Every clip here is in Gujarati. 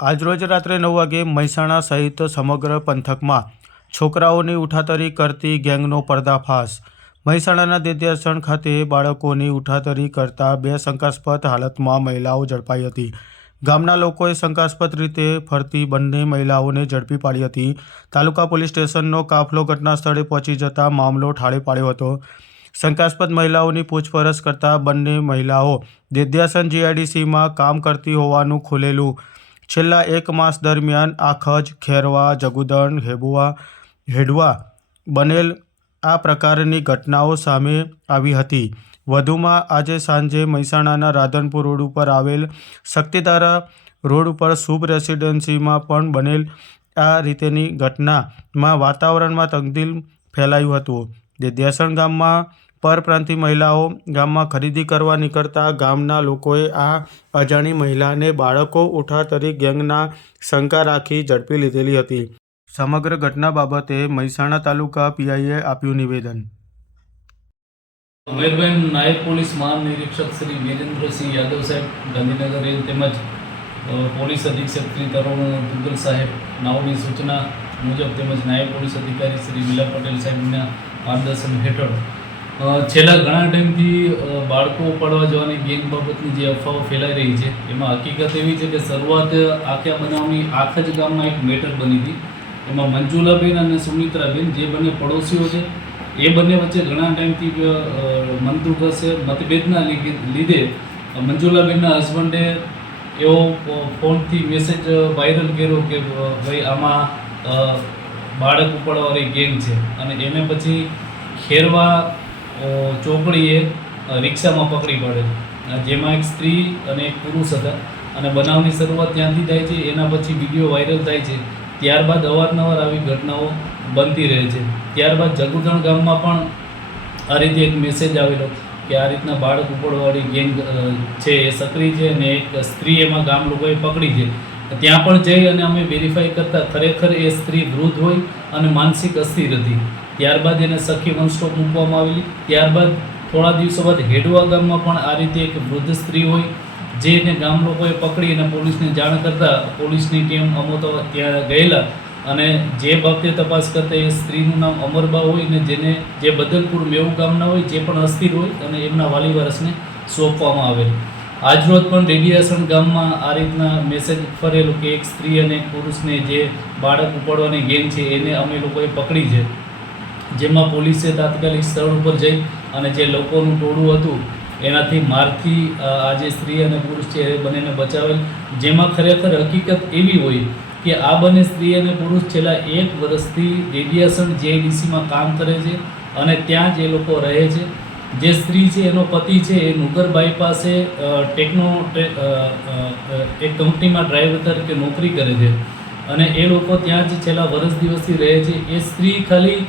આજરોજ રાત્રે નવ વાગે મહેસાણા સહિત સમગ્ર પંથકમાં છોકરાઓની ઉઠાતરી કરતી ગેંગનો પર્દાફાશ. મહેસાણાના દેદ્યાસણ ખાતે બાળકોની ઉઠાતરી કરતા બે શંકાસ્પદ હાલતમાં મહિલાઓ ઝડપાઈ હતી. ગામના લોકોએ શંકાસ્પદ રીતે ફરતી બંને મહિલાઓને ઝડપી પાડી હતી. તાલુકા પોલીસ સ્ટેશનનો કાફલો ઘટના સ્થળે પહોંચી જતા મામલો ઠાળે પાડ્યો હતો. શંકાસ્પદ મહિલાઓની પૂછપરછ કરતા બંને મહિલાઓ દેદ્યાસન જીઆઈડીસીમાં કામ કરતી હોવાનું ખુલેલું છેલ્લા એક માસ દરમિયાન આખજ ખેરવા, જગુદણ, હેબુઆ, હેડવા બનેલ આ પ્રકારની ઘટનાઓ સામે આવી હતી. વધુમાં આજે સાંજે મહેસાણાના રાધનપુર રોડ ઉપર આવેલ શક્તિધારા રોડ ઉપર શુભ રેસિડેન્સીમાં પણ બનેલ આ રીતેની ઘટનામાં વાતાવરણમાં તંગદિલ ફેલાયું હતું. દેસણ ગામમાં પરપ્રાંતિ મહિલાઓ ગામમાં ખરીદી કરવા નીકળતા ગામના લોકોએ આ અજાણી મહિલાને બાળકો ઉઠાતરી ગેંગના શંકા રાખી ઝડપી લીધેલી હતી. સમગ્ર ઘટના બાબતે મહેસાણા તાલુકા પીઆઈએ આપ્યું નિવેદન. મયુરબેન નાયબ પોલીસ મહાનિરીક્ષક શ્રી વિરેન્દ્રસિંહ યાદવ સાહેબ, ગાંધીનગર રેલ તેમજ પોલીસ અધિક્ષક શ્રી તરુણ દુગ્ગલ સાહેબ, નાઓની સૂચના મુજબ તેમજ નાયબ પોલીસ અધિકારી શ્રી વિલા પટેલ સાહેબના માર્ગદર્શન હેઠળ છેલ્લા ઘણા ટાઈમથી બાળકો ઉપાડવા જવાની ગેંગ બાબતની જે અફવાઓ ફેલાઈ રહી છે, એમાં હકીકત એવી છે કે શરૂઆત આખા બનાવની આખા જ ગામમાં એક મેટર બની હતી. એમાં મંજુલાબેન અને સુમિત્રાબેન, જે બંને પડોશીઓ છે, એ બંને વચ્ચે ઘણા ટાઈમથી થશે મતભેદના લીધે મંજુલાબેનના હસબન્ડે એવો ફોનથી મેસેજ વાયરલ કર્યો કે ભાઈ, આમાં બાળક ઉપાડવાવાળી ગેંગ છે. અને એને પછી ખેરવા અ, ચોકડીએ રિક્ષામાં પકડી પડે. જેમાં એક સ્ત્રી અને એક પુરુષ હતા. અને બનાવની શરૂઆત ત્યાંથી થાય છે એના પછી વીડિયો વાયરલ થાય છે. ત્યારબાદ અવારનવાર આવી ઘટનાઓ બનતી રહે છે. ત્યારબાદ જગુધણ ગામમાં પણ આ રીતે એક મેસેજ આવેલો કે આ રીતના બાળક ઉપડવાળી ગેંગ છે એ સક્રિય છે અને એક સ્ત્રી એમાં ગામ લોકોએ પકડી છે. ત્યાં પણ જઈ અને અમે વેરીફાઈ કરતાં ખરેખર એ સ્ત્રી વૃદ્ધ હોય અને માનસિક અસ્થિર હતી. ત્યારબાદ એને સખી વનસ્ટોપ મૂકવામાં આવેલી. ત્યારબાદ થોડા દિવસો બાદ હેડવા ગામમાં પણ આ રીતે એક વૃદ્ધ સ્ત્રી હોય, જે એને ગામ લોકોએ પકડી અને પોલીસને જાણ કરતા પોલીસની ટીમ અમો તો ત્યાં ગયેલા અને જે બાબતે તપાસ કરતા એ સ્ત્રીનું નામ અમરબા હોય ને જેને જે બદલપુર મેવું ગામના હોય, જે પણ અસ્થિર હોય અને એમના વાલી વારસને સોંપવામાં આવેલ. આજરોજ પણ રેડિયાસણ ગામમાં આ રીતના મેસેજ ફરેલો કે એક સ્ત્રી અને પુરુષને જે બાળક ઉપાડવાની ગેમ છે, એને અમે લોકોએ પકડી છે. જેમાં પોલીસે તાત્કાલિક સ્થળ ઉપર જઈ અને જે લોકોનું ટોળું હતું, એનાથી મારથી આ જે સ્ત્રી અને પુરુષ છે, એ બંનેને બચાવેલ. જેમાં ખરેખર હકીકત એવી હોય કે આ બંને સ્ત્રી અને પુરુષ છેલ્લા એક વર્ષથી રેડિયાસણ જેડીસીમાં કામ કરે છે અને ત્યાં જ એ લોકો રહે છે. જે સ્ત્રી છે, એનો પતિ છે, એ નુગરબાઈ પાસે ટેકનો એક કંપનીમાં ડ્રાઈવર તરીકે નોકરી કરે છે. અને એ લોકો ત્યાં જ છેલ્લા વર્ષ દિવસથી રહે છે. એ સ્ત્રી ખાલી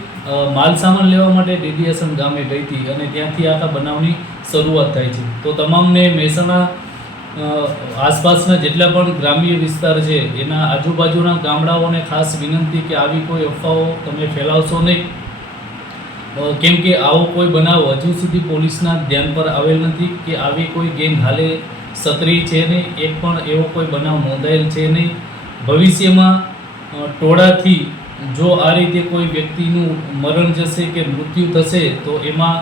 માલ સામાન લેવા માટે ડેડિયાસન ગામે ગઈ હતી અને ત્યાંથી આખા બનાવની શરૂઆત થાય છે. તો તમામને મહેસાણા આસપાસના જેટલા પણ ગ્રામ્ય વિસ્તાર છે, એના આજુબાજુના ગામડાઓને ખાસ વિનંતી કે આવી કોઈ અફવાઓ તમે ફેલાવશો નહીં. કેમ કે આવો કોઈ બનાવ હજુ સુધી પોલીસના ધ્યાન પર આવેલ નથી કે આવી કોઈ ગેંગ હાલે સતરી છે નહીં, એક પણ એવો કોઈ બનાવ નોંધાયેલ છે નહીં. ભવિષ્યમાં ટોળાથી જો આ રીતે કોઈ વ્યક્તિનું મરણ જશે કે મૃત્યુ થશે, તો એમાં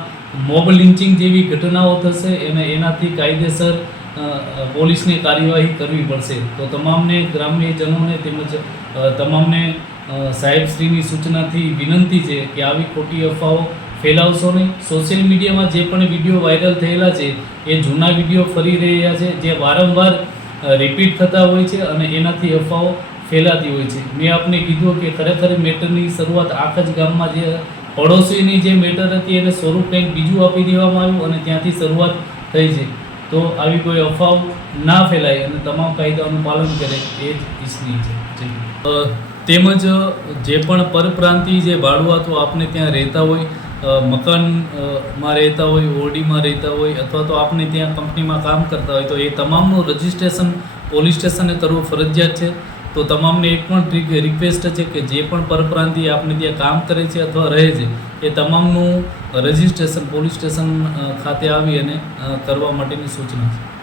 મોબ લિન્ચિંગ જેવી ઘટનાઓ થશે અને એનાથી કાયદેસર પોલીસને કાર્યવાહી કરવી પડશે. તો તમામને ગ્રામ્યજનોને તેમજ તમામને સાહેબશ્રીની સૂચનાથી વિનંતી છે કે આવી ખોટી અફવાઓ ફેલાવશો નહીં. સોશિયલ મીડિયામાં જે પણ વીડિયો વાયરલ થયેલા છે, એ જૂના વીડિયો ફરી રહ્યા છે, જે વારંવાર રિપીટ થતા હોય છે અને એનાથી અફવાઓ ફેલાતી હોય છે. મેં આપને કીધું કે ખરેખર મેટરની શરૂઆત આખા જ ગામમાં જે પડોશીની જે મેટર હતી, એને સ્વરૂપ કંઈક બીજું આપી દેવામાં આવ્યું અને ત્યાંથી શરૂઆત થઈ છે. તો આવી કોઈ અફવાઓ ના ફેલાય અને તમામ કાયદાઓનું પાલન કરે એ જ ઈચ્છનીય છે. તેમજ જે પણ પરપ્રાંતિ જે ભાડુઆતો આપને ત્યાં રહેતા હોય અ, મકાન અ, માં રહેતા હોય ઓરડીમાં રહેતા હોય અથવા તો આપને ત્યાં કંપનીમાં કામ કરતા હોય તો એ તમામનું રજિસ્ટ્રેશન પોલીસ સ્ટેશને કરવું ફરજિયાત છે. તો તમામને એક પણ રિક્વેસ્ટ છે કે જે પણ પરપ્રાંતિ આપને ત્યાં કામ કરે છે અથવા રહે છે એ તમામનું રજિસ્ટ્રેશન પોલીસ સ્ટેશન ખાતે આવી અને કરવા માટેની સૂચના છે.